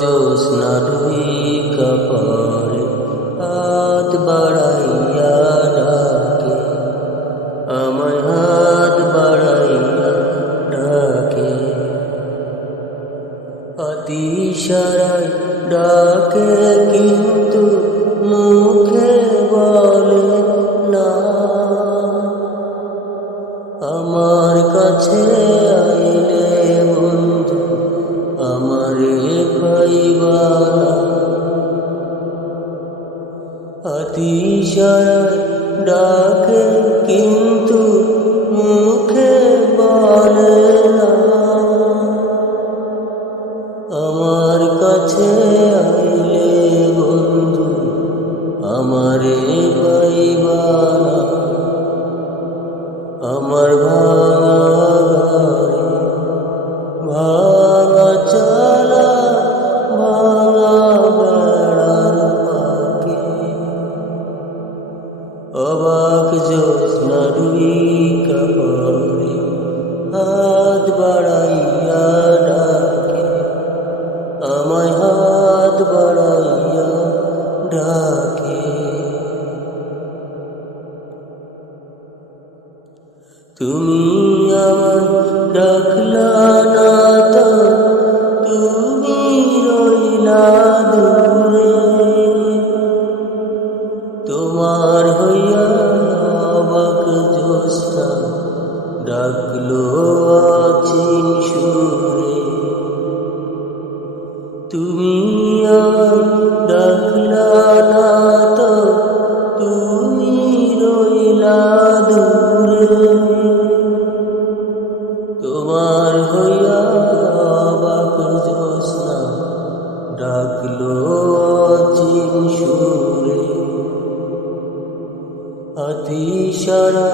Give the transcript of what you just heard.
জ্যোৎস্না ঢুইকা পড়ে হাত বাড়াইয়া ডাকে, আমায় হাত বাড়াইয়া ডাকে। ইশারায় ডাকে কিন্তু মুখে বলে না, আমার কাছে আইলে বন্ধু আমারে পাইবা না। ইশারায় ডাকে কিন্তু মুখে বলে না, আমার কাছে আইলে বন্ধু আমারে পাইবা না। আমার ভাঙা গাড়ি ভাঙা চালা ভাঙা বেড়ার পাকে, অবাক জ্যোৎস্না ঢুইকা পড়ে হাত বাড়াইয়া ডাকে, আমায় হাত বাড়াইয়া ডাকে। তুমি আমায় ডাকলা না তো, তুমি রইলা দূরে, তোমার হইয়া অবাক জ্যোৎস্না ডাকলো অচিন সুরে। তুমি আমায় ডাকলা না তো, তুমি রইলা দূরে, তোমার হইয়া অবাক জ্যোৎস্না ডাকলো অচিন সুরে। ইশারা